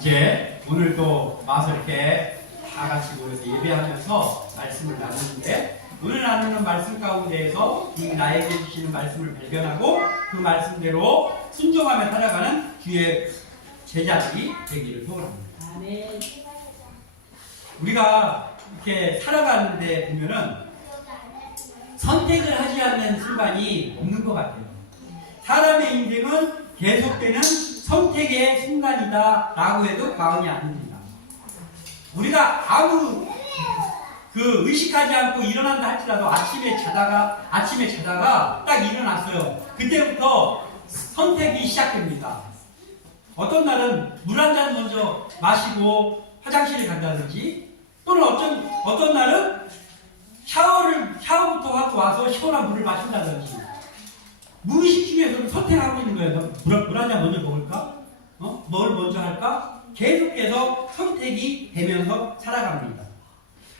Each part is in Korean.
이제 오늘 또 와서 이렇게 다 같이 모여서 예배하면서 말씀을 나누는데, 오늘 나누는 말씀 가운데에서 이 나에게 주시는 말씀을 발견하고 그 말씀대로 순종하며 살아가는 주의 제자들이 되기를 소원합니다. 아멘. 우리가 이렇게 살아가는데 보면은 선택을 하지 않는 순간이 없는 것 같아요. 사람의 인생은 계속되는 선택의 순간이다 라고 해도 과언이 아닙니다. 우리가 아무 의식하지 않고 일어난다 할지라도 아침에 자다가 딱 일어났어요. 그때부터 선택이 시작됩니다. 어떤 날은 물 한 잔 먼저 마시고 화장실에 간다든지, 또는 어떤 날은 샤워부터 하고 와서 시원한 물을 마신다든지, 무의식 중에서도 선택하고 있는 거예요. 물 한 잔 먼저 먹을까? 뭘 먼저 할까? 계속해서 선택이 되면서 살아갑니다.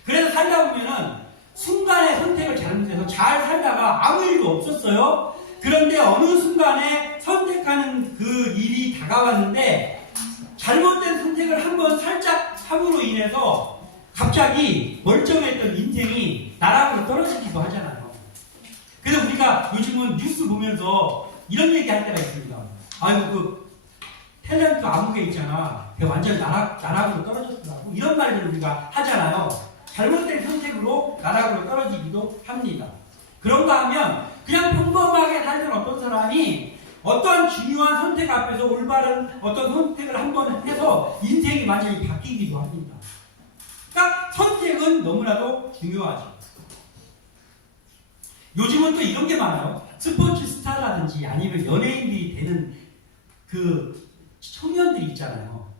그래서 살다 보면은 순간에 선택을 잘못해서 잘 살다가 아무 일도 없었어요. 그런데 어느 순간에 선택하는 그 일이 다가왔는데 잘못된 선택을 한번 살짝 함으로 인해서 갑자기 멀쩡했던 인생이 나락으로 떨어지기도 하잖아요. 그래서 우리가 요즘은 뉴스 보면서 이런 얘기 할 때가 있습니다. 아이고 탤런트 아무개 있잖아. 걔 완전 나락으로 떨어졌더라고. 이런 말들을 우리가 하잖아요. 잘못된 선택으로 나락으로 떨어지기도 합니다. 그런가 하면 그냥 평범하게 살던 어떤 사람이 어떠한 중요한 선택 앞에서 올바른 어떤 선택을 한번 해서 인생이 완전히 바뀌기도 합니다. 그러니까 선택은 너무나도 중요하죠. 요즘은 또 이런 게 많아요. 스포츠 스타라든지 아니면 연예인들이 되는 그 청년들이 있잖아요.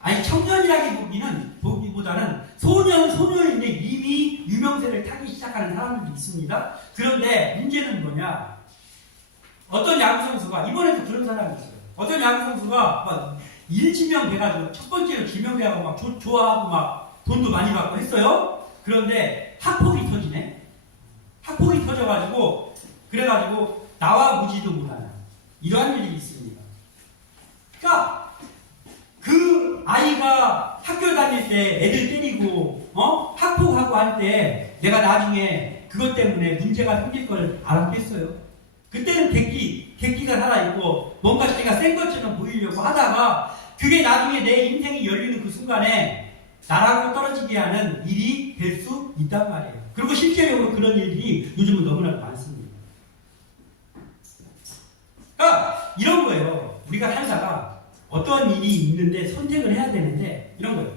아니, 청년이라기보다는 소년인데 이미 유명세를 타기 시작하는 사람들이 있습니다. 그런데 문제는 뭐냐? 어떤 야구선수가, 이번에도 그런 사람이 있어요. 어떤 야구선수가 막 일지명 돼가지고 첫 번째로 지명돼하고 막 좋아하고 막 돈도 많이 받고 했어요. 그런데 학폭이 터지네. 학폭이 터져가지고 그래가지고 나와 무지도 못하는 이러한 일이 있습니다. 그러니까 그 아이가 학교 다닐 때 애들 때리고 학폭하고 할 때 내가 나중에 그것 때문에 문제가 생길 걸 알았겠어요. 그때는 객기가 살아있고 뭔가 자기가 센 것처럼 보이려고 하다가 그게 나중에 내 인생이 열리는 그 순간에 나락으로 떨어지게 하는 일이 될 수 있단 말이에요. 그리고 실제로 그런 일들이 요즘은 너무나 많습니다. 그러니까 이런 거예요. 우리가 살다가 어떤 일이 있는데 선택을 해야 되는데 이런 거예요.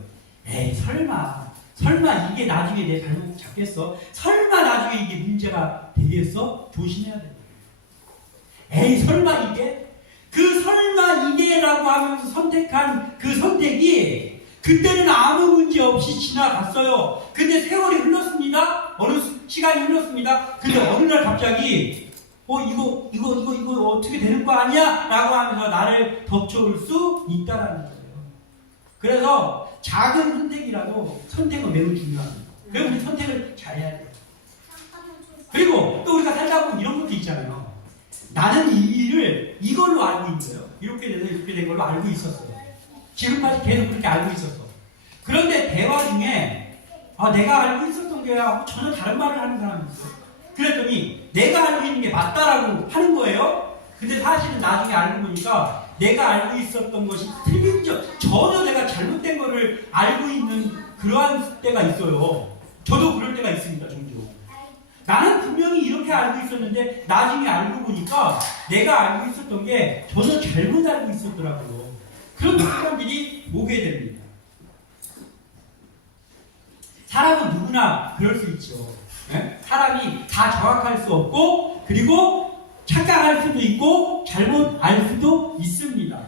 에이 설마 이게 나중에 내 잘못 잡겠어? 설마 나중에 이게 문제가 되겠어? 조심해야 돼. 에이 설마 이게? 그 설마 이게라고 하면서 선택한 그 선택이 그때는 아무 문제 없이 지나갔어요. 근데 세월이 흘렀습니다. 어느 시간이 흘렀습니다. 근데 어느 날 갑자기 이거 어떻게 되는 거 아니야? 라고 하면서 나를 덮쳐올 수 있다라는 거예요. 그래서 작은 선택이라도 선택은 매우 중요합니다. 그래서 우리 선택을 잘해야 돼요. 그리고 또 우리가 살다 보면 이런 것도 있잖아요. 나는 이 일을 이걸로 알고 있어요. 이렇게 돼서 이렇게 된 걸로 알고 있었어요. 지금까지 계속 그렇게 알고 있었어. 그런데 대화 중에 내가 알고 있었던 게 전혀 다른 말을 하는 사람이 있어요. 그랬더니 내가 알고 있는 게 맞다라고 하는 거예요. 근데 사실은 나중에 알고 보니까 내가 알고 있었던 것이 틀린 전혀 내가 잘못된 거를 알고 있는 그러한 때가 있어요. 저도 그럴 때가 있습니다. 종종. 나는 분명히 이렇게 알고 있었는데 나중에 알고 보니까 내가 알고 있었던 게 전혀 잘못 알고 있었더라고요. 그런 사람들이 오게 됩니다. 사람은 누구나 그럴 수 있죠. 네? 사람이 다 정확할 수 없고 그리고 착각할 수도 있고 잘못 알 수도 있습니다.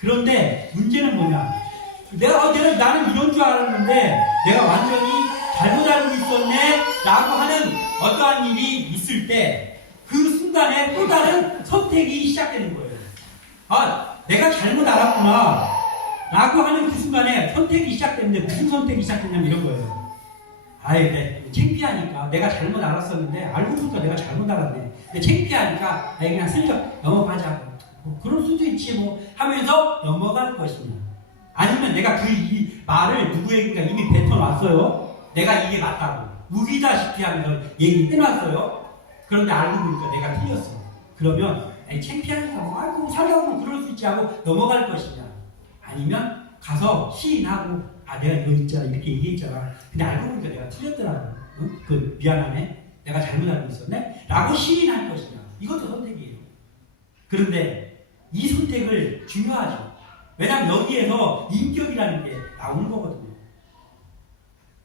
그런데 문제는 뭐냐? 나는 이런 줄 알았는데 내가 완전히 잘못 알고 있었네 라고 하는 어떠한 일이 있을 때 그 순간에 또 다른 선택이 시작되는 거예요. 내가 잘못 알았구나 라고 하는 그 순간에 선택이 시작됐는데 무슨 선택이 시작됐냐면 이런 거예요. 창피하니까 내가 잘못 알았었는데 알고 보니까 내가 잘못 알았네. 근데 창피하니까 그냥 슬쩍 넘어가자고. 그럴 수도 있지 하면서 넘어갈 것이냐. 아니면 내가 이 말을 누구에게가 이미 뱉어놨어요. 내가 이게 맞다고. 우기다시피 하면서 얘기해놨어요. 그런데 알고 보니까 내가 틀렸어. 그러면 창피하니까 아이고 살다 보면 그럴 수 있지 하고 넘어갈 것이냐. 아니면 가서 시인하고 내가 이거 있잖아 이렇게 얘기했잖아. 근데 알고 보니까 내가 틀렸더라고. 응? 미안하네. 내가 잘못 알고 있었네. 라고 시인할 것이냐. 이것도 선택이에요. 그런데 이 선택을 중요하죠. 왜냐하면 여기에서 인격이라는 게 나오는 거거든요.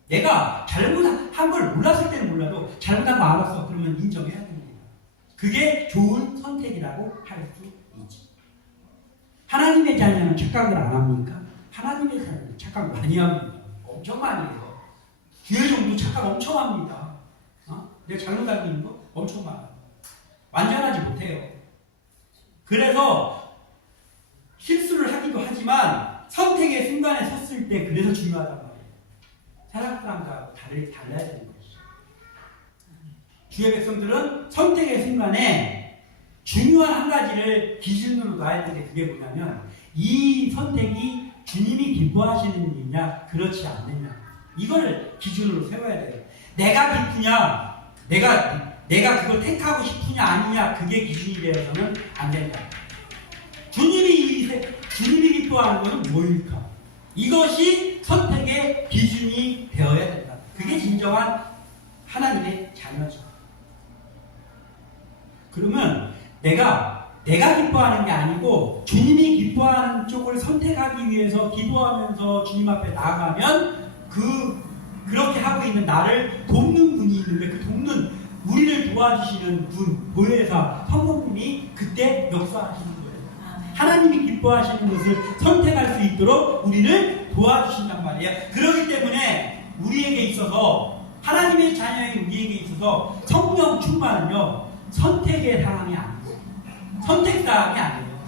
내가 잘못한 걸 몰랐을 때는 몰라도 잘못한 거 알았어. 그러면 인정해야 됩니다. 그게 좋은 선택이라고 할 수 있지. 하나님의 자녀는 착각을 안 합니까? 하나님의 자녀는 착각 많이 합니다. 엄청 많이 해요. 교회 정도 착각 엄청 합니다. 내가 잘못 알고 있는 거 엄청 많아요. 완전하지 못해요. 그래서 실수를 하기도 하지만 선택의 순간에 섰을 때 그래서 중요하단 말이에요. 세상 사람과 달라야 되는 것이죠. 주의 백성들은 선택의 순간에 중요한 한 가지를 기준으로 놔야 되는데 그게 뭐냐면 이 선택이 주님이 기뻐하시는 일이냐 그렇지 않느냐 이걸 기준으로 세워야 돼요. 내가 기쁘냐 내가 그걸 택하고 싶으냐 아니냐 그게 기준이 되어서는 안 된다. 주님이 기뻐하는 것은 뭐일까? 이것이 선택의 기준이 되어야 된다. 그게 진정한 하나님의 자녀죠. 그러면 내가 기뻐하는 게 아니고 주님이 기뻐하는 쪽을 선택하기 위해서 기도하면서 주님 앞에 나아가면 그렇게 하고 있는 나를 돕는 분이 있는데 그 돕는 우리를 도와주시는 분, 보혜사, 성령님이 그때 역사하시는 거예요. 하나님이 기뻐하시는 것을 선택할 수 있도록 우리를 도와주신단 말이에요. 그렇기 때문에 우리에게 있어서 하나님의 자녀인 우리에게 있어서 성령 충만은요 선택의 상황이 아니에요. 선택 사항이 아니에요.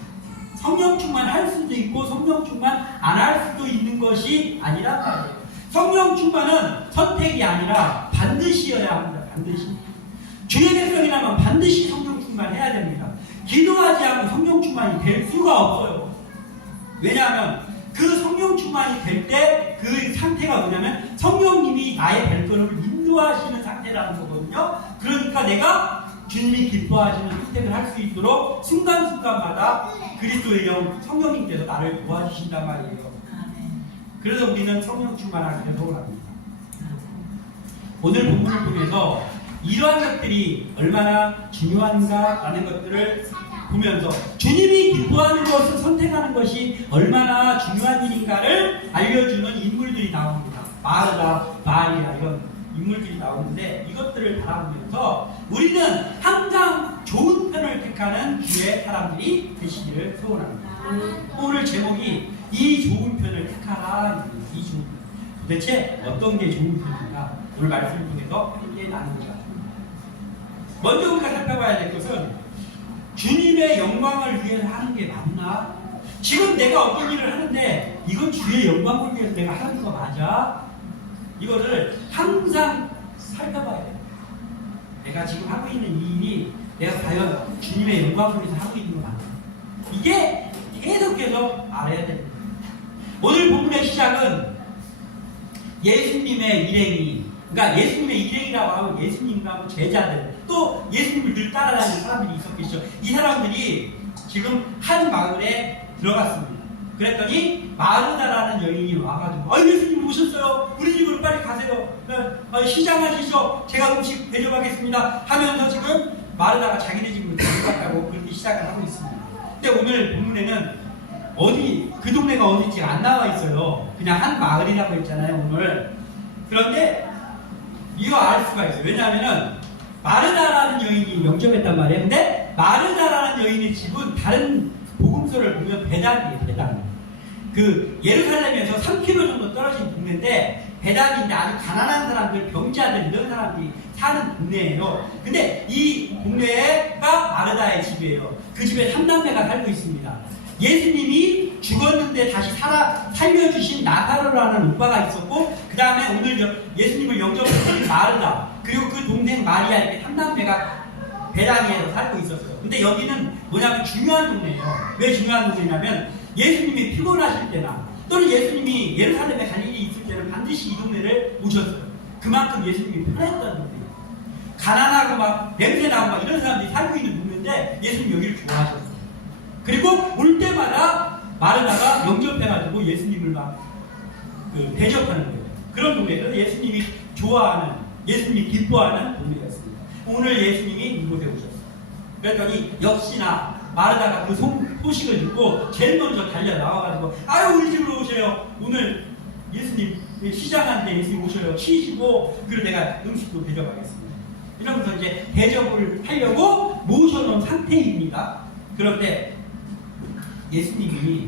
성령 충만할 수도 있고 성령 충만 안 할 수도 있는 것이 아니란 말이에요. 성령 충만은 선택이 아니라 반드시여야 합니다. 반드시. 주의 백성이라면 반드시 성령 충만해야 됩니다. 기도하지 않고 성령 충만이 될 수가 없어요. 왜냐하면 그 성령 충만이 될 때 그 상태가 뭐냐면 성령님이 나의 발걸음을 인도하시는 상태라는 거거든요. 그러니까 내가 주님이 기뻐하시는 선택을 할 수 있도록 순간순간마다 그리스도의 영 성령님께서 나를 도와주신단 말이에요. 그래서 우리는 성령 충만하기를 소원합니다. 오늘 본문을 통해서 이러한 것들이 얼마나 중요한가라는 것들을 보면서 주님이 기뻐하는 것을 선택하는 것이 얼마나 중요한 일인가를 알려주는 인물들이 나옵니다. 마르다, 마리아 이런 인물들이 나오는데 이것들을 바라보면서 우리는 항상 좋은 편을 택하는 주의 사람들이 되시기를 소원합니다. 오늘 제목이 이 좋은 편을 택하라. 이 좋은 편. 도대체 어떤 게 좋은 편인가? 오늘 말씀을 통해서 함께 나누고자 합니다. 먼저 우리가 살펴봐야 될 것은 주님의 영광을 위해서 하는 게 맞나? 지금 내가 어떤 일을 하는데 이건 주의 영광을 위해서 내가 하는 거 맞아? 이거를 항상 살펴봐야 돼요. 내가 지금 하고 있는 이 일이 내가 과연 주님의 영광을 위해서 하고 있는 거 맞나? 이게 계속해서 알아야 됩니다. 오늘 본문의 시작은 예수님의 일행이 그러니까 예수님의 일행이라고 하면 예수님과 하면 제자들 또 예수님을 늘 따라다니는 사람들이 있었겠죠. 이 사람들이 지금 한 마을에 들어갔습니다. 그랬더니 마르다라는 여인이 와가지고 예수님 오셨어요. 우리 집으로 빨리 가세요. 시장하시죠. 제가 음식 대접하겠습니다. 하면서 지금 마르다가 자기네 집으로 데려갔다고 그렇게 시작을 하고 있습니다. 근데 오늘 본문에는 그 동네가 어딘지 안 나와 있어요. 그냥 한 마을이라고 했잖아요, 오늘. 그런데 이거 알 수가 있어요. 왜냐하면은 마르다라는 여인이 영접했단 말이에요. 근데 마르다라는 여인의 집은 다른 복음서를 보면 베단이에요, 베단. 그 예루살렘에서 3km 정도 떨어진 동네인데 베단인데 아주 가난한 사람들, 병자들 이런 사람들이 사는 동네예요. 근데 이 동네가 마르다의 집이에요. 그 집에 3남매가 살고 있습니다. 예수님이 죽었는데 다시 살려주신 나사로라는 오빠가 있었고 그 다음에 오늘 예수님을 영접해주신 마르다 그리고 그 동생 마리아 이렇게 3남매가 베다니에서 살고 있었어요. 근데 여기는 뭐냐면 중요한 동네예요. 왜 중요한 동네냐면 예수님이 피곤하실 때나 또는 예수님이 예루살렘에 갈 일이 있을 때는 반드시 이 동네를 오셨어요. 그만큼 예수님이 편했던 동네예요. 가난하고 막 냄새나고 막 이런 사람들이 살고 있는 동네인데 예수님 여기를 좋아하셨어요. 그리고 올 때마다 마르다가 영접해가지고 예수님을 막 대접하는 거예요. 그런 동네에서 예수님이 좋아하는, 예수님이 기뻐하는 동네였습니다. 오늘 예수님이 이곳에 오셨어요. 그랬더니 역시나 마르다가 그 소식을 듣고 제일 먼저 달려 나와가지고 아유 우리 집으로 오세요. 오늘 예수님 시장한데 예수님 오셔요. 쉬시고 그리고 내가 음식도 대접하겠습니다. 이러면서 이제 대접을 하려고 모셔놓은 상태입니다. 그런데 예수님이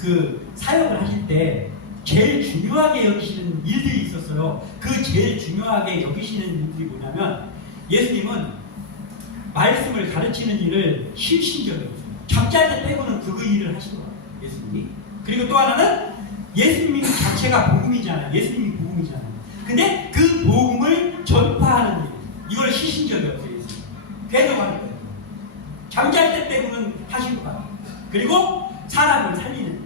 그 사역을 하실 때 제일 중요하게 여기시는 일들이 있었어요. 그 제일 중요하게 여기시는 일들이 뭐냐면 예수님은 말씀을 가르치는 일을 실신적이었어요. 잠잘 때 빼고는 그 일을 하신 거예요. 예수님이. 그리고 또 하나는 예수님 자체가 복음이잖아요. 예수님이 복음이잖아요. 근데 그 복음을 전파하는 일, 이걸 실신적이었어요. 예수님. 계속하는 거예요. 잠잘 때 빼고는 하신 것 같아요. 그리고 사람을 살리는 일,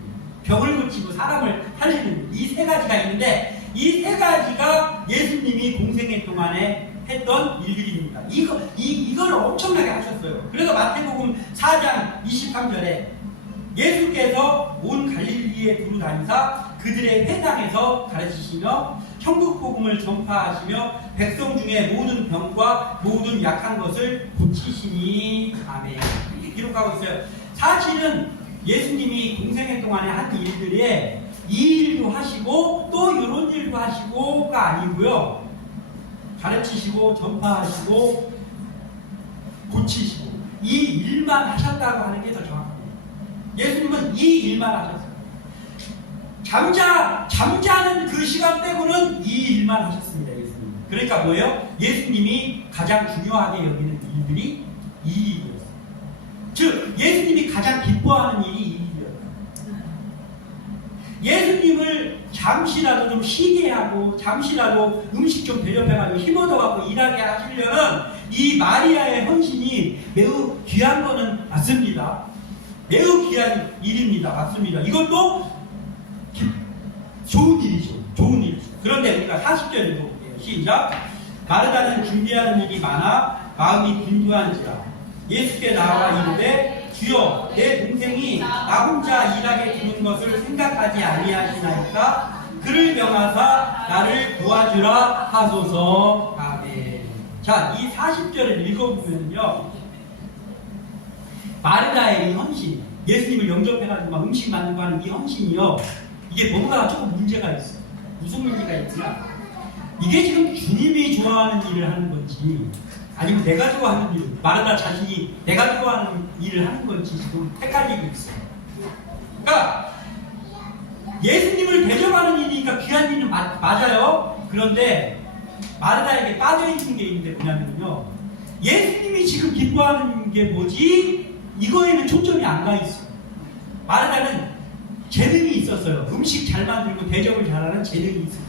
병을 고치고 사람을 살리는 이 세 가지가 있는데 이 세 가지가 예수님이 공생애 동안에 했던 일들입니다. 이걸 엄청나게 하셨어요. 그래서 마태복음 4장 23절에 예수께서 온 갈릴리에 두루 다니사 그들의 회당에서 가르치시며 천국 복음을 전파하시며 백성 중에 모든 병과 모든 약한 것을 고치시니 아멘. 이렇게 기록하고 있어요. 사실은 예수님이 공생애 동안에 한 일들에 이 일도 하시고 또 이런 일도 하시고가 아니고요. 가르치시고 전파하시고 고치시고 이 일만 하셨다고 하는 게 더 정확합니다. 예수님은 이 일만 하셨어요. 잠자는 그 시간 빼고는 이 일만 하셨습니다. 예수님. 그러니까 뭐예요? 예수님이 가장 중요하게 여기는 일들이 이 일이었어요. 즉 예수님이 가장 기뻐하는 일이 이 일이었어요. 예수님을 잠시라도 좀 쉬게 하고 잠시라도 음식 좀 대접해가지고 힘얻어갖고 일하게 하시려는 이 마리아의 헌신이 매우 귀한 거는 맞습니다. 매우 귀한 일입니다. 맞습니다. 이것도 좋은 일이죠. 좋은 일이죠. 그런데 우리가 40절 읽어볼게요. 시작. 마르다는 준비하는 일이 많아 마음이 분주한지라 예수께 나와 이르되 주여 내 동생이 나 혼자 일하게 두는 것을 생각하지 아니하시나이까 그를 명하사 나를 도와주라 하소서. 아멘. 자, 이 40절을 읽어보면요 마르다의 이 헌신, 예수님을 영접해가지고 막 음식 만들고 하는 이 헌신이요 이게 뭔가 조금 문제가 있어요. 무슨 문제가 있냐, 이게 지금 주님이 좋아하는 일을 하는 건지 아니면 내가 좋아하는 일, 마르다 자신이 내가 좋아하는 일을 하는 건지 지금 헷갈리고 있어요. 그러니까 예수님을 대접하는 일이니까 귀한 일은 맞아요. 그런데 마르다에게 빠져있는 게 있는데 뭐냐면요, 예수님이 지금 기뻐하는 게 뭐지? 이거에는 초점이 안 가 있어요. 마르다는 재능이 있었어요. 음식 잘 만들고 대접을 잘하는 재능이 있어요.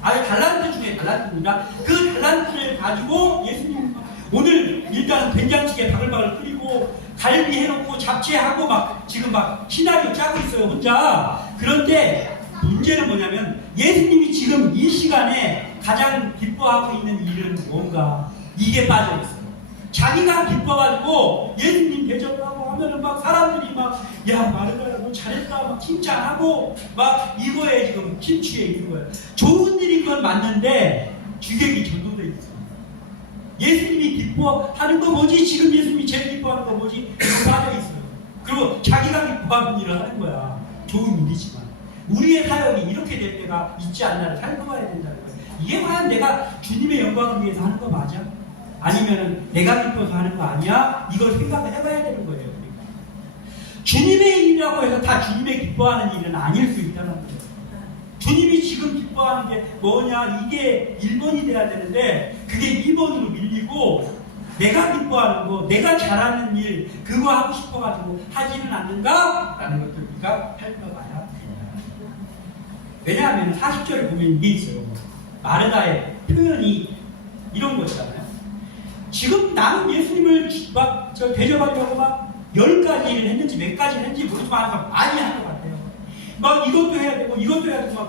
아예 달란트 중에 달란트입니다. 그 달란트를 가지고 예수님 오늘 일단은 된장찌개 바글바글 끓이고 갈비 해놓고 잡채하고 막 지금 막 시나리오 짜고 있어요 혼자. 그런데 문제는 뭐냐면 예수님이 지금 이 시간에 가장 기뻐하고 있는 일은 뭔가, 이게 빠져있어요. 자기가 기뻐가지고 예수님 대접을 하고 하면은 막 사람들이 막 야 마르다야 너 잘했다 막 칭찬하고 막 이거에 지금 심취해 있는 거예요. 좋은 일인 건 맞는데 주객이 전도돼 있어요. 예수님이 기뻐하는 거 뭐지? 지금 예수님이 제일 기뻐하는 거 뭐지? 이거 빠져있어요. 그리고 자기가 기뻐하는 일을 하는 거야. 좋은 일이지만 우리의 사역이 이렇게 될 때가 있지 않나를 살펴봐야 된다는 거예요. 이게 과연 내가 주님의 영광을 위해서 하는 거 맞아? 아니면 내가 기뻐서 하는 거 아니야? 이걸 생각을 해봐야 되는 거예요. 그러니까. 주님의 일이라고 해서 다 주님의 기뻐하는 일은 아닐 수 있다는 거예요. 주님이 지금 기뻐하는 게 뭐냐, 이게 1번이 돼야 되는데 그게 2번으로 밀리고 내가 기뻐하는 거, 내가 잘하는 일, 그거 하고 싶어가지고 하지는 않는가? 라는 것들 우리가 살펴봐야 됩니다. 왜냐하면 40절을 보면 이게 있어요. 마르다의 표현이 이런 거잖아요. 지금 나는 예수님을 막 대접하려고 막 10가지를 했는지 몇 가지를 했는지 모르지만 많이 한 것 같아요. 막 이것도 해야 되고 이것도 해야 되고 막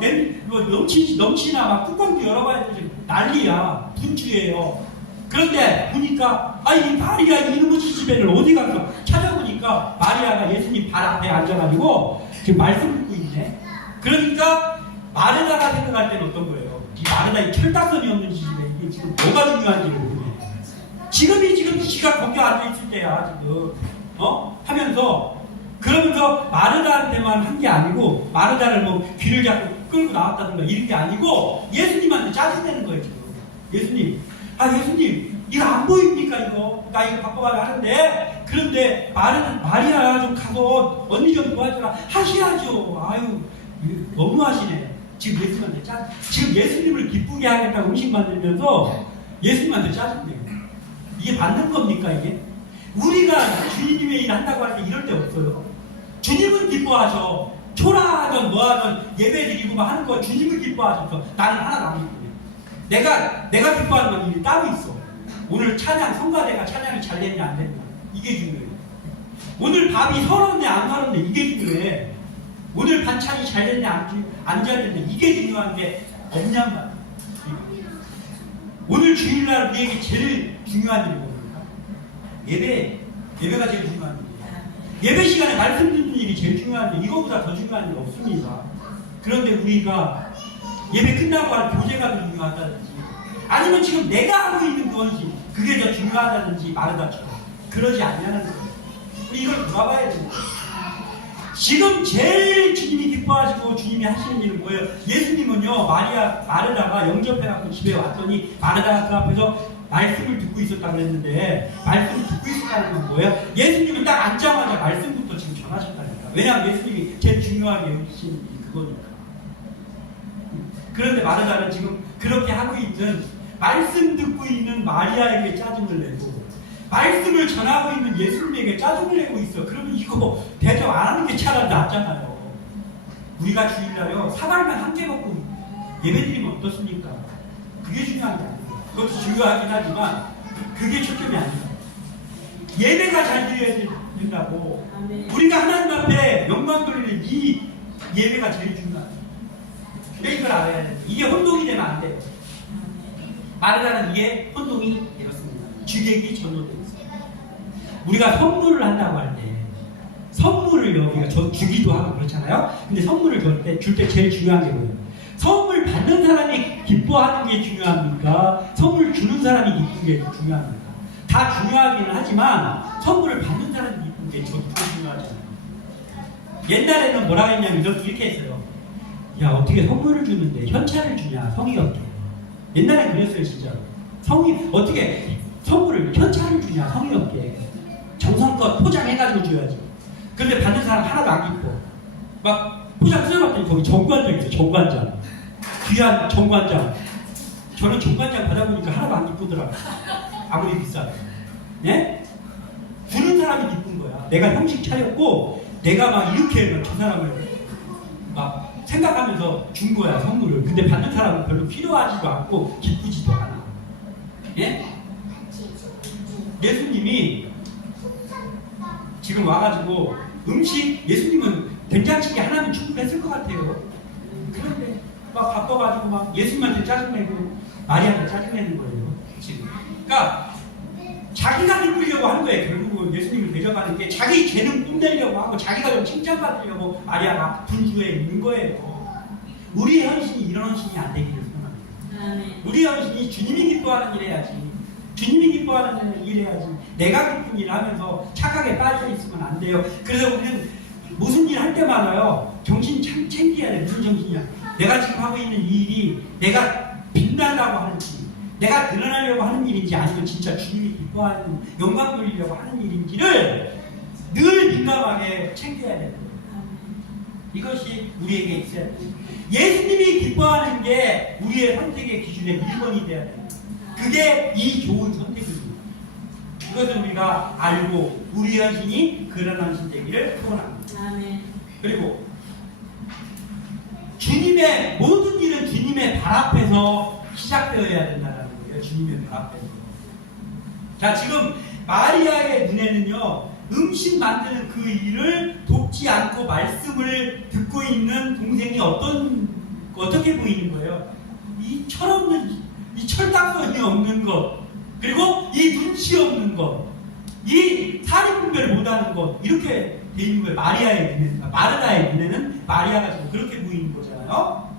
넘치나 막 뚜껑도 열어봐야 되고 난리야. 분주해요. 그런데 보니까 이 마리아 이놈의 지지배를 어디 가서 찾아보니까 마리아가 예수님 발 앞에 앉아가지고 지금 말씀 듣고 있네. 그러니까 마르다가 생각할 때는 어떤 거예요? 이 마르다 이 철딱선이 없는 지지배 이게 지금 뭐가 중요한지를 모르네. 지금 지가 거기 앉아있을 때야 지금 하면서 그러면서 마르다한테만 한 게 아니고 마르다를 뭐 귀를 잡고 끌고 나왔다든가 이런 게 아니고 예수님한테 짜증내는 거예요 지금. 예수님 이거 안 보입니까 이거? 나 이거 바꿔가지고 하는데 그런데 마리아 좀 가서 언니 좀 도와주라 하셔야죠. 아유 너무 하시네. 지금 예수님한테 지금 예수님을 기쁘게 하겠다고 음식 만들면서 예수님한테 짜증내요. 이게 맞는 겁니까 이게? 우리가 주님의 일 한다고 할 때 이럴 때 없어요. 주님은 기뻐하죠. 초라하던 뭐하던 예배 드리고 막 하는 거 주님은 기뻐하셔서 나는 하나도 안 기뻐해. 내가 기뻐하는 건 일이 따로 있어. 오늘 성가대가 찬양이 잘 됐냐 안 됐냐 이게 중요해. 오늘 밥이 서럽네 안 서럽네 이게 중요해. 오늘 반찬이 잘 됐냐 안 잘 됐냐 이게 중요한데 없냔 말이야. 오늘 주일날 우리에게 제일 중요한 일이 뭡니까? 예배가 제일 중요한 일이에요. 예배 시간에 말씀 듣는 일이 제일 중요한데 이거보다 더 중요한 일 없습니다. 그런데 우리가 예배 끝나고 할 교제가 더 중요하다든지 아니면 지금 내가 하고 있는 것이 그게 더 중요하다든지 마르다처럼 그러지 않냐는 거예요. 우리 이걸 돌아봐야 됩니다. 지금 제일 주님이 기뻐하시고 주님이 하시는 일은 뭐예요? 예수님은요 마르다가 영접해갖고 집에 왔더니 마르다가 그 앞에서 말씀을 듣고 있었다고 그랬는데 말씀을 듣고 있었다는 건 뭐예요? 예수님은 딱 앉자마자 말씀부터 지금 전하셨다니까. 왜냐하면 예수님이 제일 중요하게 여기신 일이 그거니까. 그런데 마르다는 지금 그렇게 하고 있는 말씀 듣고 있는 마리아에게 짜증을 내고 말씀을 전하고 있는 예수님에게 짜증을 내고 있어. 그러면 이거 대접 안 하는 게 차라리 낫잖아요. 우리가 주일날요 사발면 한 개 먹고 예배드리면 어떻습니까? 그게 중요한 게 아니에요. 그것도 중요하긴 하지만 그게 초점이 아니에요. 예배가 잘 드려야 된다고. 우리가 하나님 앞에 영광 돌리는 이 예배가 제일 중요해요. 이걸 알아야 돼요. 이게 혼동이 되면 안 돼요. 마르다는 이게 혼동이 되었습니다. 주객이 전도되어 있습니다. 우리가 선물을 한다고 할 때 선물을 우리가 주기도 하고 그렇잖아요. 근데 선물을 줄 때 제일 중요한 게 뭐예요? 선물 받는 사람이 기뻐하는 게 중요합니까? 선물 주는 사람이 기쁜 게 중요합니까? 다 중요하기는 하지만 선물을 받는 사람이 기쁜 게 더 중요하잖아요. 옛날에는 뭐라 했냐면 이렇게 했어요. 야 어떻게 선물을 주는데 현찰을 주냐 성의 없게. 옛날엔 그랬어요 진짜로. 성의 어떻게 선물을 현찰을 주냐 성의 없게. 정성껏 포장해가지고 줘야지. 그런데 받는 사람 하나도 안 기뻐. 막 포장 뜯어봤더니 거기 정관장 있어. 정관장. 귀한 정관장. 저는 정관장 받아보니까 하나도 안 기쁘더라고요. 아무리 비싸도. 네? 주는 사람이 기쁜 거야. 내가 형식 차렸고 내가 막 이렇게 저 사람을 막 생각하면서 준 거야 선물을. 근데 받는 사람은 별로 필요하지도 않고 기쁘지도 않아. 예? 예수님이 지금 와가지고 음식 예수님은 된장찌개 하나면 충분했을 것 같아요. 그런데 막 바빠가지고 막 예수님한테 짜증내고 마리아한테 짜증내는 거예요. 지금. 그러니까 자기가 기쁘려고 하는 거예요. 결국은 예수님을 대접하는 게 자기 재능 뽐내려고 하고 자기가 좀 칭찬받으려고 마리아가 분주해 있는 거예요. 우리의 헌신이 이런 헌신이 안 되기를 소망합니다. 우리의 헌신이 주님이 기뻐하는 일 해야지. 주님이 기뻐하는 일 해야지. 내가 기쁜 일 하면서 착하게 빠져 있으면 안 돼요. 그래서 우리는 무슨 일 할 때마다요 정신 참 챙겨야 돼. 무슨 정신이야? 내가 지금 하고 있는 이 일이 내가 빛나려고 하는지 내가 드러나려고 하는 일인지 아니면 진짜 주님이 기뻐하는 영광 돌리려고 하는 일인지를 늘 민감하게 챙겨야 돼요. 이것이 우리에게 있어야 돼요. 예수님이 기뻐하는 게 우리의 선택의 기준의 1번이 돼야 돼요. 그게 이 좋은 선택입니다. 이것을 우리가 알고 우리 헌신이 그런 헌신 되기를 소원합니다. 그리고 주님의 모든 일은 주님의 발 앞에서 시작되어야 된다는 거예요. 주님의 발 앞에서. 자, 지금 마리아의 눈에는요 음식 만드는 그 일을 돕지 않고 말씀을 듣고 있는 동생이 어떻게 보이는 거예요? 이 철없는, 이 철딱선이 없는 것, 그리고 이 눈치 없는 것, 이 사리 분별을 못하는 것, 이렇게 돼 있는 거예요. 마리아의 눈에, 마르다의 눈에는 마리아가 지금 그렇게 보이는 거잖아요.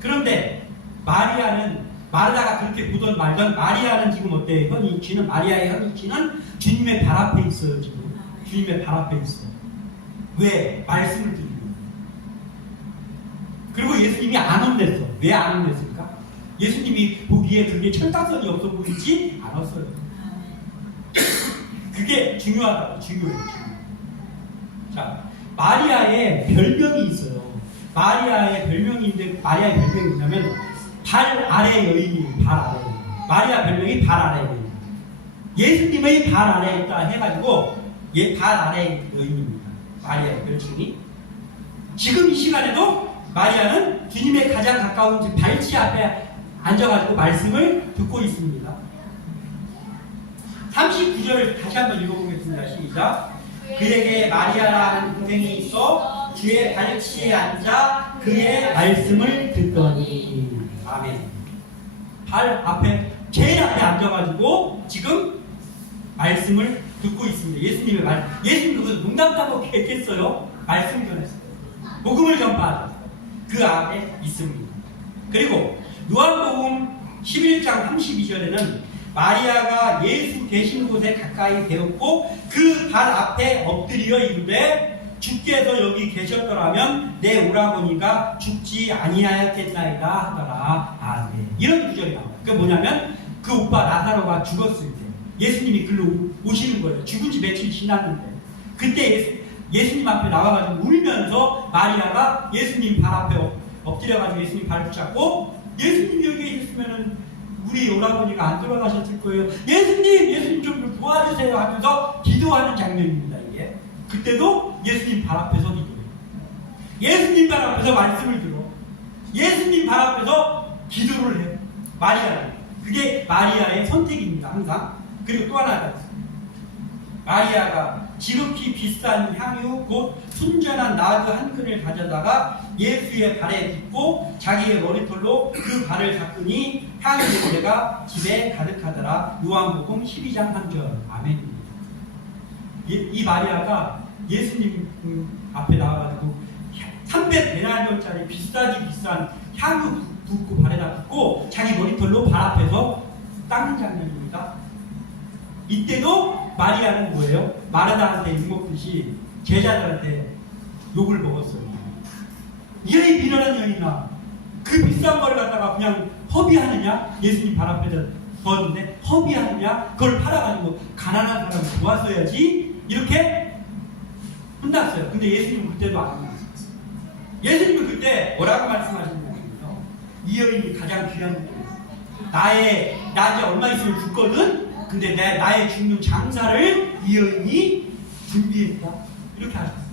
그런데 마르다가 그렇게 보던 말던 마리아는 지금 어때요? 현이치는, 마리아의 현이치는 주님의 발 앞에 있어요. 지금 주님의 발 앞에 있어요. 왜? 말씀을 듣는 거예요. 그리고 예수님이 안 혼냈어. 왜 안 혼냈을까? 예수님이 보기에 그게 철딱선이 없어 보이지 않았어요. 그게 중요하다고. 중요해요. 자, 마리아의 별명이 있어요. 마리아의 별명이 있는데, 마리아의 별명이 뭐냐면 발 아래 여인이에요. 발 아래. 마리아 별명이 발 아래 여인. 예수님의 발 아래에 있다 해가지고 발 아래 여인입니다. 마리아의 별칭이. 지금 이 시간에도 마리아는 주님의 가장 가까운 발치 앞에 앉아가지고 말씀을 듣고 있습니다. 39절을 다시 한번 읽어보겠습니다. 시작. 그에게 마리아라는 동생이 있어 주의 발치에 앉아 그의 말씀을 듣더니. 아멘. 발 앞에, 제일 앞에 앉아가지고 지금 말씀을 듣고 있습니다. 예수님의 말. 예수님 그것을 농담하고 했겠어요? 말씀 전했어요. 복음을 전파하셨어요. 그 앞에 있습니다. 그리고 요한복음 11장 32절에는 마리아가 예수 계신 곳에 가까이 되었고 그 발 앞에 엎드려 이르되 주께서 여기 계셨더라면 내 오라버니가 죽지 아니하였겠나이다 하더라. 아멘. 이런 구절이 나와요. 그게 뭐냐면 그 오빠 나사로가 죽었을 때 예수님이 글로 오시는 거예요. 죽은 지 며칠 지났는데 그때 예수님 앞에 나와가지고 울면서 마리아가 예수님 발 앞에 엎드려가지고 예수님 발을 붙잡고 예수님 여기 계셨으면은 우리 오라버니가 안 돌아가셨을 거예요. 예수님 좀 도와주세요 하면서 기도하는 장면입니다. 이게. 그때도 예수님 발 앞에서 기도해요. 예수님 발 앞에서 말씀을 들어. 예수님 발 앞에서 기도를 해요. 마리아는. 그게 마리아의 선택입니다. 항상. 그리고 또 하나가 있어요. 마리아가 지극히 비싼 향유 곧 순전한 나드 한 끈을 가져다가 예수의 발에 붓고 자기의 머리털로 그 발을 닦으니 향유 냄새가 집에 가득하더라. 요한복음 12장 3절. 아멘입니다. 이 마리아가 예수님 앞에 나와가지고 300데나리온짜리 비싸기 비싼 향유 붓고 발에다 붓고 자기 머리털로 발 앞에서 닦는 장면입니다. 이때도 마리아는 뭐예요? 마르다한테 욕먹듯이 제자들한테 욕을 먹었어요. 이의 미련한 여인아, 그 비싼 걸 갖다가 그냥 허비하느냐? 예수님 발 앞에다 뒀는데 허비하느냐? 그걸 팔아가지고 가난한 사람 도왔어야지. 이렇게 혼났어요. 근데 예수님은 그때도 안 혼났어요. 예수님은 그때 뭐라고 말씀하셨냐면요. 이 여인이 가장 귀한 분이에요. 나 이제 얼마 있으면 죽거든? 근데 나의 죽는 장사를 이 여인이 준비했다. 이렇게 하셨어요.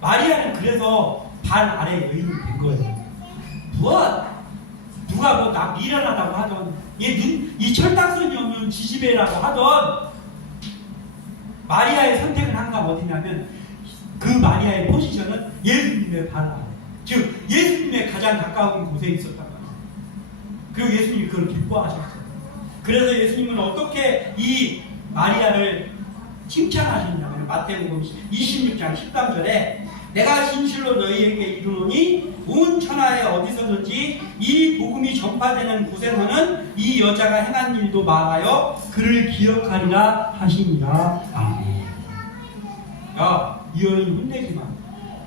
마리아는 그래서 발 아래 여인이 된 거예요. 누가 뭐 나 미련하다고 하던, 이 철딱선이 없는 지지배라고 하던, 마리아의 선택은 항상 어디냐면, 그 마리아의 포지션은 예수님의 발 아래. 즉, 예수님의 가장 가까운 곳에 있었단 말이에요. 그리고 예수님이 그걸 기뻐하셨어요. 그래서 예수님은 어떻게 이 마리아를 칭찬하셨냐면 마태복음 26장 13절에 내가 진실로 너희에게 이르노니 온 천하에 어디서든지 이 복음이 전파되는 곳에서는 이 여자가 행한 일도 말하여 그를 기억하리라 하시니라. 아멘. 야, 이 여인 혼내지 마.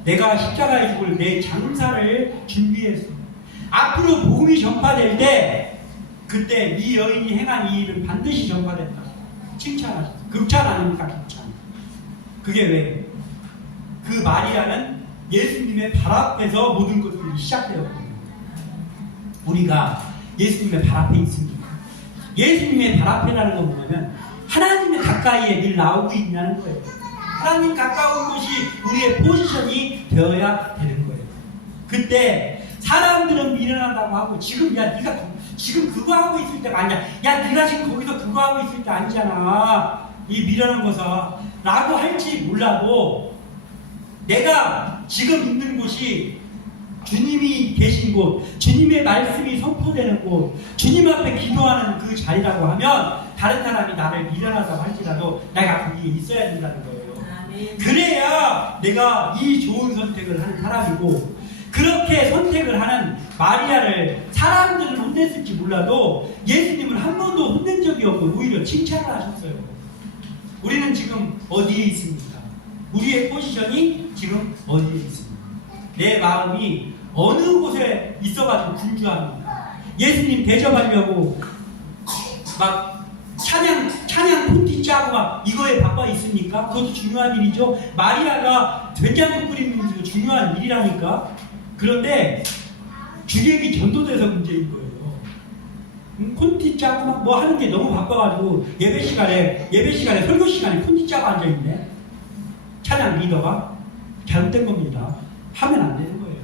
내가 십자가에 죽을 내 장사를 준비했어. 앞으로 복음이 전파될 때 그때 이 여인이 행한 이 일은 반드시 전파된다. 칭찬하셨어요. 극찬 아닙니까? 극찬. 그게 왜? 그 마리아는 예수님의 발 앞에서 모든 것들이 시작되었거든요. 우리가 예수님의 발 앞에 있습니다. 예수님의 발 앞에라는 건 뭐냐면 하나님의 가까이에 늘 나오고 있냐는 거예요. 하나님 가까운 것이 우리의 포지션이 되어야 되는 거예요. 그때 사람들은 미련하다고 하고 지금 야 네가 지금 그거 하고 있을 때가 아니야. 야, 네가 지금 거기서 그거 하고 있을 때 아니잖아. 이 미련한 것아. 라고 할지 몰라도 내가 지금 있는 곳이 주님이 계신 곳, 주님의 말씀이 선포되는 곳, 주님 앞에 기도하는 그 자리라고 하면 다른 사람이 나를 미련하다고 할지라도 내가 거기에 있어야 된다는 거예요. 그래야 내가 이 좋은 선택을 하는 사람이고, 그렇게 선택을 하는 마리아를 사람들은 혼냈을지 몰라도 예수님은 한 번도 혼낸 적이 없고 오히려 칭찬을 하셨어요. 우리는 지금 어디에 있습니까? 우리의 포지션이 지금 어디에 있습니까? 내 마음이 어느 곳에 있어가지고 분주합니다. 예수님 대접하려고 막 찬양 콘티 짜고 막 이거에 바빠 있습니까? 그것도 중요한 일이죠. 마리아가 된장국 끓이는 것도 중요한 일이라니까. 그런데 주객이 전도돼서 문제인 거예요. 콘티 짜고 막 뭐 하는 게 너무 바빠가지고 예배 시간에 설교 시간에 콘티 짜고 앉아있네. 찬양 리더가 잘못된 겁니다. 하면 안 되는 거예요.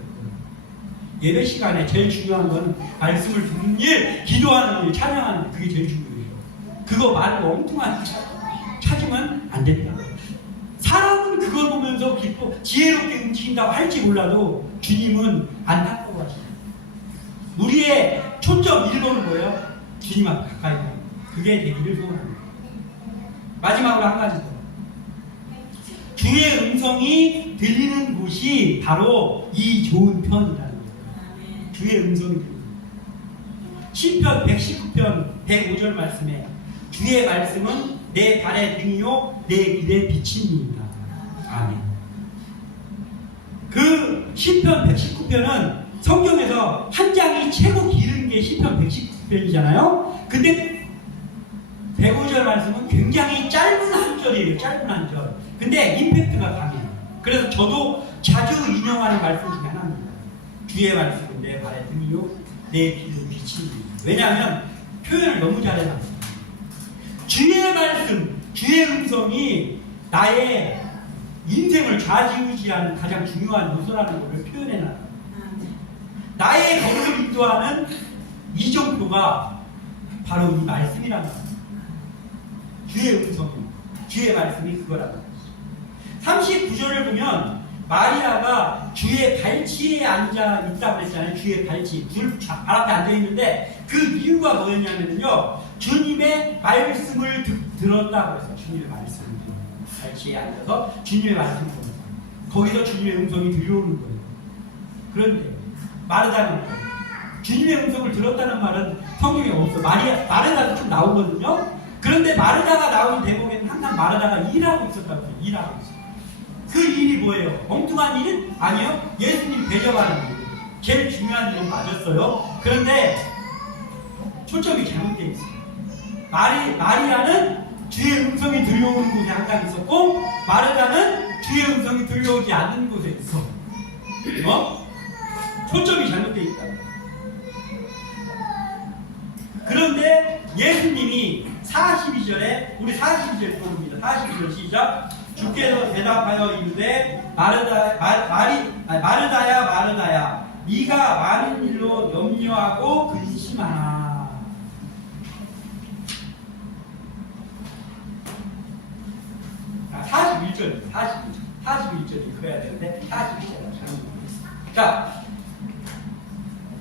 예배 시간에 제일 중요한 건 말씀을 듣는 일, 기도하는 일, 찬양하는 일, 그게 제일 중요해요. 그거 말고 엉뚱한 찾으면 안 됩니다. 사람은 그걸 보면서 기뻐 지혜롭게 움직인다고 할지 몰라도 주님은 안타까워하시죠. 우리의 초점 1번은 뭐예요? 주님 앞 가까이 가는, 그게 되기를 소원합니다. 마지막으로 한 가지 더. 주의 음성이 들리는 곳이 바로 이 좋은 편이라는 거예요. 주의 음성이 들리는 곳. 시편 119편 105절 말씀에 주의 말씀은 내 발의 등이요 내 길의 빛입니다. 아멘. 그 시편 119편은 성경에서 한 장이 최고 길은 게 시편 119편이잖아요. 근데 105절 말씀은 굉장히 짧은 한 절이에요. 짧은 한 절. 근데 임팩트가 강해요. 그래서 저도 자주 인용하는 말씀 중에 하나입니다. 주의 말씀은 내 발의 등이요 내 길의 빛입니다. 왜냐하면 표현을 너무 잘해놨어요. 주의 말씀, 주의 음성이 나의 인생을 좌지우지하는 가장 중요한 요소라는 것을 표현해놔요. 나의 걸음을 인도하는 이정표가 바로 이 말씀이라는 거예요. 주의 음성이, 주의 말씀이 그거라고. 39절을 보면 마리아가 주의 발치에 앉아 있다고 그랬잖아요. 주의 발치, 발 앞에 앉아 있는데 그 이유가 뭐였냐면요, 주님의 말씀을 들었다고 해서 주님의 말씀을 들었어요. 발치에 앉아서 주님의 말씀을 들었어요. 거기서 주님의 음성이 들려오는 거예요. 그런데 마르다는 주님의 음성을 들었다는 말은 성경에 없어. 마르다도 좀 나오거든요. 그런데 마르다가 나오는 대목에는 항상 마르다가 일하고 있었다고 해요. 일하고 있어요. 그 일이 뭐예요? 엉뚱한 일은? 아니요. 예수님 대접하는 일. 제일 중요한 일은 맞았어요. 그런데 초점이 잘못되어 있어요. 마리아는 주의 음성이 들려오는 곳에 항상 있었고, 마르다는 주의 음성이 들려오지 않는 곳에 있어. 초점이 잘못되어 있다. 그런데 예수님이 42절에, 우리 42절 보입니다. 42절 시작. 주께서 대답하여 이르되 마르다야 마르다야 네가 많은 일로 염려하고 근심하나. 아, 41절 41절이 그래야 되는데 41절을 잘못했습니다. 자,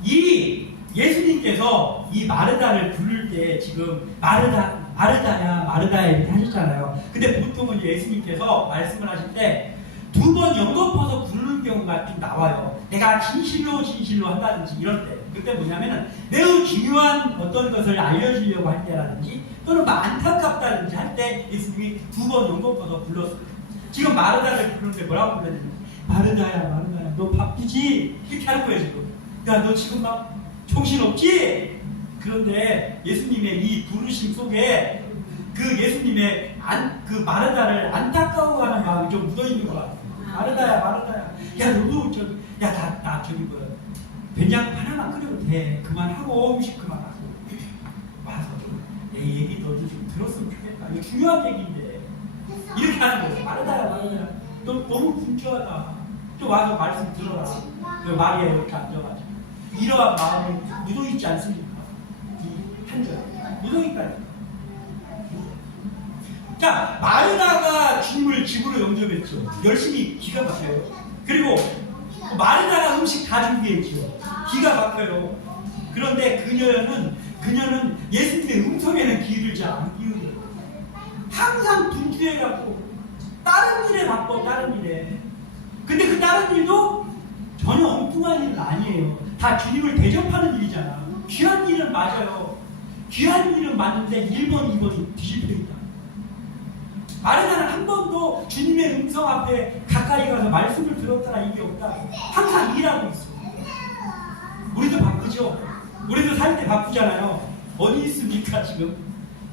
이 예수님께서 이 마르다를 부를 때 지금 마르다야 이렇게 하셨잖아요. 근데 보통은 예수님께서 말씀을 하실 때 두 번 연거푸어서 부르는 경우가 좀 나와요. 내가 진실로 한다든지 이럴 때. 그때 뭐냐면은 매우 중요한 어떤 것을 알려주려고 할 때라든지 또는 안타깝다든지 할 때 예수님이 두 번 연거푸어서 불렀어요. 지금 마르다를 부르는데 뭐라고 불렀냐면 마르다야 너 바쁘지? 이렇게 하는 거예요. 지금. 야, 너 지금 막 정신없지? 그런데 예수님의 이 부르심 속에 그 예수님의 그 마르다를 안타까워하는 마음이 좀 묻어있는 것 같아요. 마르다야 야, 너도 저기, 야, 나 저기 뭐 된장 하나만 끓여도 돼. 그만하고 음식 그만하고 와서 내 얘기 너도 좀 들었으면 좋겠다. 이거 중요한 얘기인데 이렇게 하는 거예요. 마르다야 너 너무 분주하다. 좀 와서 말씀 들어라. 마리아 이렇게 앉아가지고 이러한 마음이 묻어있지 않습니까? 한절 무더기까지. 자, 마르다가 주님을 집으로 영접했죠. 열심히 기가 막혀요. 그리고 마르다가 음식 다 준비했죠. 기가 막혀요. 그런데 그녀는 예수님의 음성에는 귀를 잘 안 기울여요. 항상 분주해갖고 다른 일에 바빠, 다른 일에. 근데 그 다른 일도 전혀 엉뚱한 일은 아니에요. 다 주님을 대접하는 일이잖아. 귀한 일은 맞아요. 귀한 일은 맞는데 1번, 2번이 뒤집혀 있다. 마르다는 한 번도 주님의 음성 앞에 가까이 가서 말씀을 들었다나 이게 없다. 항상 일하고 있어. 우리도 바쁘죠? 우리도 살 때 바쁘잖아요. 어디 있습니까, 지금?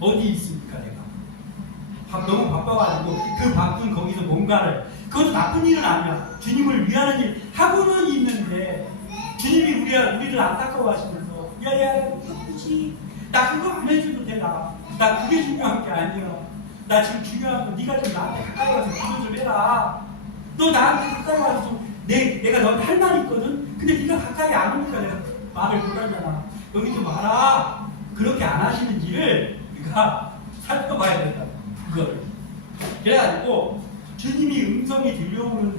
어디 있습니까, 내가? 너무 바빠가지고 그 바쁜 거기서 뭔가를, 그것도 나쁜 일은 아니야. 주님을 위하는 일 하고는 있는데 주님이 우리를 안타까워하시면서 야야 바쁘지? 나 그거 안 해줘도 돼. 나 그게 중요한 게 아니야. 나 지금 중요한 건 네가 좀 나한테 가까이 와서 기도 좀 해라. 너 나한테 가까이 와서 좀 내가 너한테 할 말이 있거든. 근데 네가 가까이 안 오니까 내가 말을 못하잖아. 여기 좀 와라. 그렇게 안 하시는지를 우리가 살펴봐야 된다. 그거를. 그래가지고 주님이 음성이 들려오는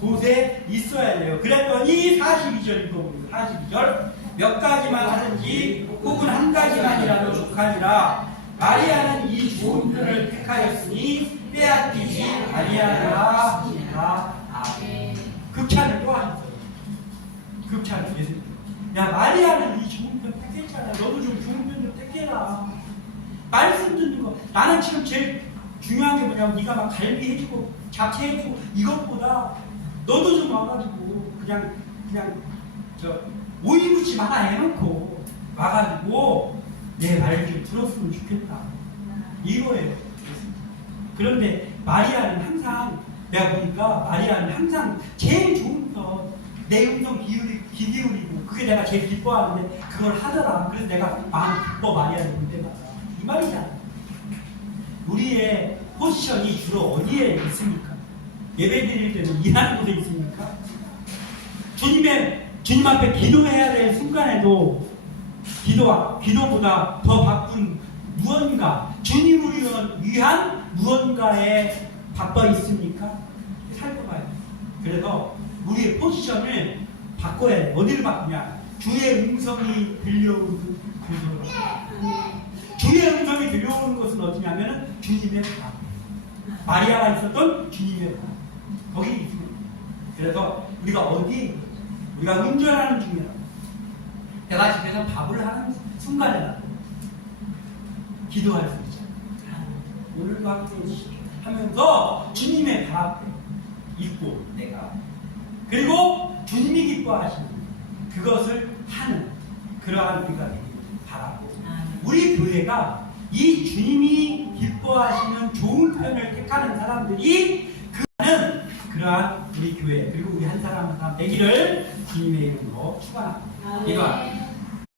곳에 있어야 돼요. 그랬더니 42절 읽어봅니다. 42절 몇 가지만 하든지 혹은 한 가지만이라도 족하니라. 마리아는 이 좋은 편을 택하였으니 빼앗기지 아니하리라. 아멘. 극찬을 또 하셨어요. 극찬을 예수님. 야, 마리아는 이 좋은 편 택했잖아. 너도 좀 좋은 편 좀 택해라. 말씀 듣는 거. 나는 지금 제일 중요한 게 뭐냐면 네가 막 갈비 해주고 잡채 해주고 이것보다 너도 좀 와가지고 그냥 오이무침 하나 해놓고 와가지고 내 말 좀 들었으면 좋겠다. 이거예요. 그런데 마리아는 항상 내가 보니까 마리아는 항상 제일 좋은 편 내 음성 귀 기울이고 그게 내가 제일 기뻐하는데 그걸 하더라. 그래서 내가 마음이 기뻐 마리아를 볼 때마다 이 말이잖아. 우리의 포지션이 주로 어디에 있습니까? 예배 드릴 때는 일하는 곳에 있습니까? 주님 앞에 기도해야 될 순간에도 기도보다 더 바쁜 무언가, 주님을 위한 무언가에 바빠 있습니까? 살펴봐야 돼. 그래서 우리의 포지션을 바꿔야 돼. 어디를 바꾸냐? 주의 음성이 들려오는 곳으로. 주의 음성이 들려오는 것은 어디냐면 주님의 방. 마리아가 있었던 주님의 방. 거기 있습니다. 그래서 우리가 운전하는 중이야. 내가 집에서 밥을 하는 순간에나 기도할 수 있잖아. 오늘도 함께 하면서 주님의 발 앞에 있고 내가 그리고 주님이 기뻐하시는 그것을 하는 그러한 우리가 되기를 바라고 우리 교회가 이 주님이 기뻐하시는 좋은 편을 택하는 사람들이 그러한 우리 교회 그리고 우리 한 사람 한 사람 되기를 주님의 이름으로 축원합니다. 기도합니다.